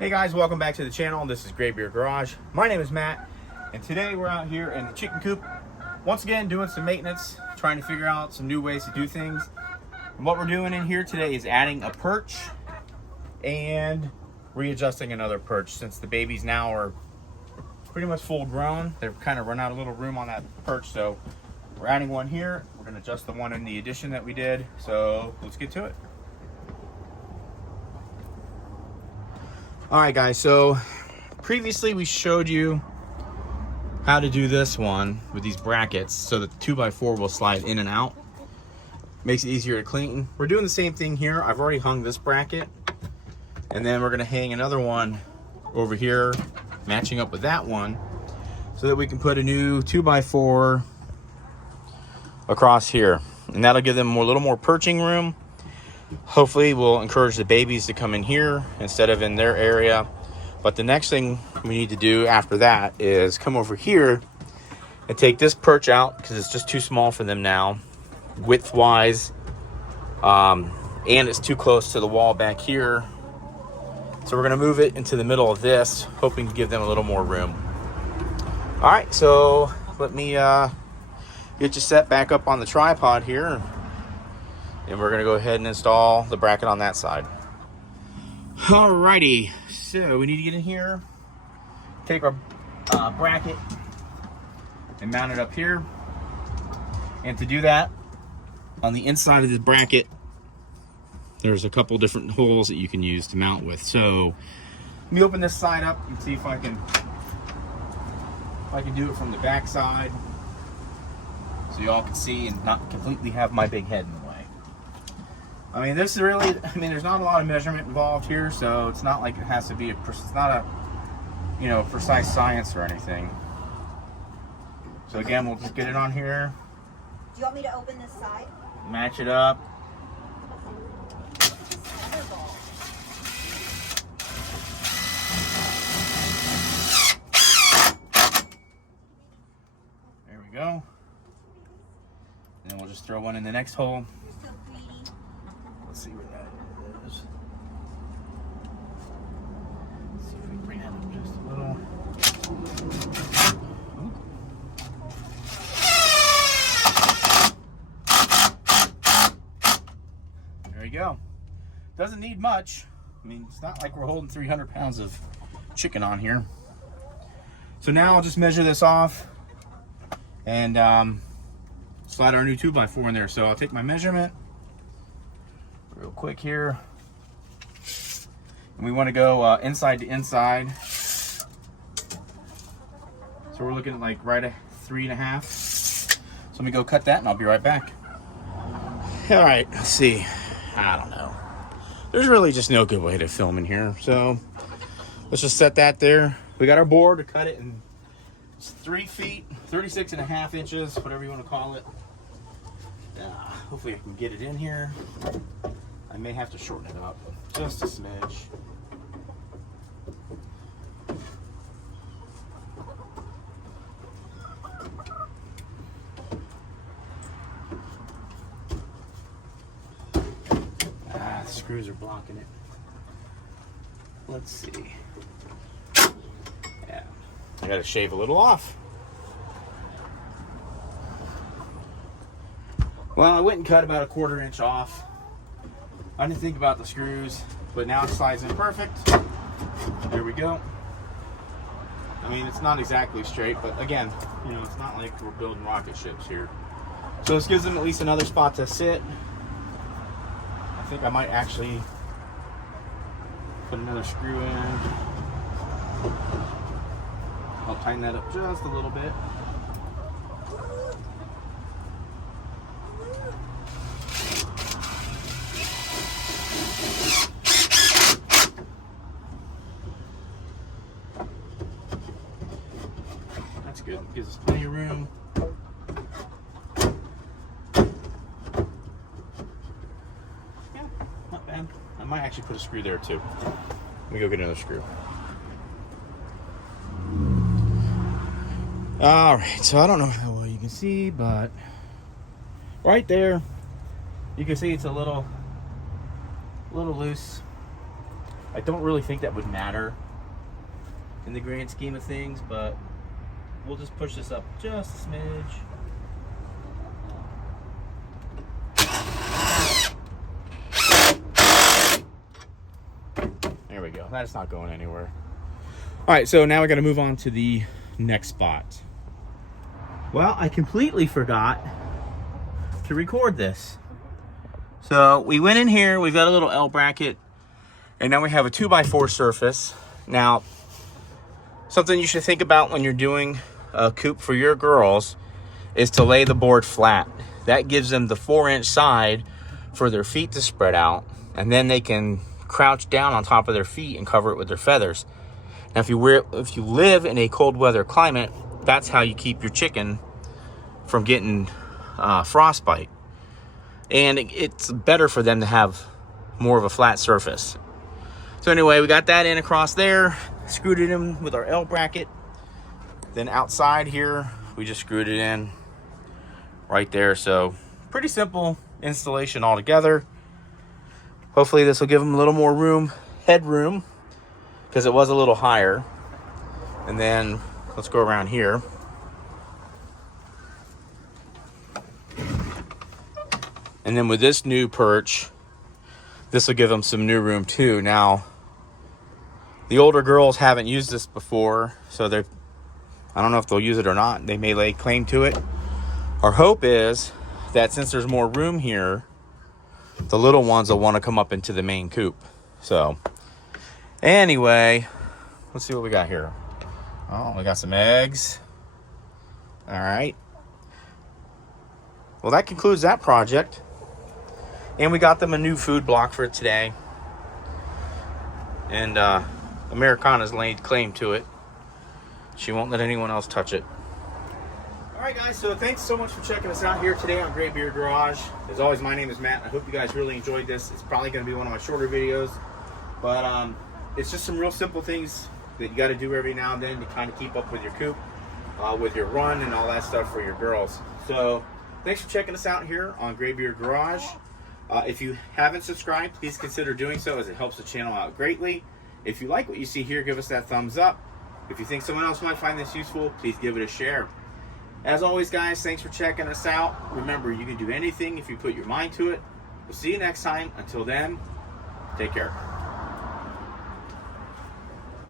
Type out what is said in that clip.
Hey guys, welcome back to the channel. This is Graybeard Garage. My name is Matt, and today we're out here in the chicken coop, once again doing some maintenance, trying to figure out some new ways to do things. And what we're doing in here today is adding a perch and readjusting another perch, since the babies now are pretty much full grown. They've kind of run out of little room on that perch, so we're adding one here. We're going to adjust the one in the addition that we did, so let's get to it. Alright guys, so previously we showed you how to do this one with these brackets so that the 2x4 will slide in and out. Makes it easier to clean. We're doing the same thing here. I've already hung this bracket, and then we're going to hang another one over here matching up with that one so that we can put a new 2x4 across here, and that'll give them a little more perching room. Hopefully we'll encourage the babies to come in here instead of in their area. But the next thing we need to do after that is come over here and take this perch out, because it's just too small for them now width wise, and it's too close to the wall back here. So we're going to move it into the middle of this, hoping to give them a little more room. All right, so let me get you set back up on the tripod here, and we're gonna go ahead and install the bracket on that side. Alrighty, so we need to get in here, take our bracket and mount it up here. And to do that, on the inside of the bracket, there's a couple different holes that you can use to mount with. So let me open this side up and see if I can do it from the back side, so you all can see and not completely have my big head in the way. I mean, this is really, there's not a lot of measurement involved here, so it's not like it has to be it's not a, precise science or anything. So again, we'll just get it on here. Do you want me to open this side? Match it up. There we go. And then we'll just throw one in the next hole. Let's see where that is. Let's see if we can bring that up just a little. There you go. Doesn't need much. It's not like we're holding 300 pounds of chicken on here. So now I'll just measure this off and slide our new 2x4 in there. So I'll take my measurement real quick here, and we want to go inside to inside, so we're looking at like right at 3.5. So let me go cut that and I'll be right back. All right, let's see. I don't know, there's really just no good way to film in here, so let's just set that there. We got our board to cut it in 3 feet, 36.5 inches, whatever you want to call it. Hopefully I can get it in here. I may have to shorten it up just a smidge. The screws are blocking it. Let's see. Yeah, I gotta shave a little off. Well, I went and cut about a 1/4 inch off. I didn't think about the screws, but now it slides in perfect. There we go. It's not exactly straight, but again, it's not like we're building rocket ships here. So this gives them at least another spot to sit. I think I might actually put another screw in. I'll tighten that up just a little bit. Good. Gives us plenty of room. Yeah, not bad. I might actually put a screw there too. Let me go get another screw. All right, so I don't know how well you can see, but right there, you can see it's a little loose. I don't really think that would matter in the grand scheme of things, but we'll just push this up just a smidge. There we go. That's not going anywhere. All right, so now we got to move on to the next spot. Well, I completely forgot to record this. So we went in here, we've got a little L bracket, and now we have a 2x4 surface. Now, something you should think about when you're doing a coop for your girls is to lay the board flat. That gives them the 4-inch side for their feet to spread out, and then they can crouch down on top of their feet and cover it with their feathers. Now, if you live in a cold weather climate, that's how you keep your chicken from getting frostbite. And it's better for them to have more of a flat surface. So anyway, we got that in across there, screwed it in with our L bracket. Then outside here, we just screwed it in right there. So pretty simple installation altogether. Hopefully this will give them a little more room, headroom, because it was a little higher. And then let's go around here. And then with this new perch, this will give them some new room too. Now, the older girls haven't used this before, so I don't know if they'll use it or not. They may lay claim to it. Our hope is that since there's more room here, the little ones will want to come up into the main coop. So, anyway, let's see what we got here. Oh, we got some eggs. All right. Well, that concludes that project. And we got them a new food block for today. And Americana's laid claim to it. She won't let anyone else touch it. Alright guys, so thanks so much for checking us out here today on Graybeard Garage. As always, my name is Matt. I hope you guys really enjoyed this. It's probably going to be one of my shorter videos. But it's just some real simple things that you got to do every now and then to kind of keep up with your coop, with your run and all that stuff for your girls. So thanks for checking us out here on Graybeard Garage. If you haven't subscribed, please consider doing so, as it helps the channel out greatly. If you like what you see here, give us that thumbs up. If you think someone else might find this useful, please give it a share. As always, guys, thanks for checking us out. Remember, you can do anything if you put your mind to it. We'll see you next time. Until then, take care.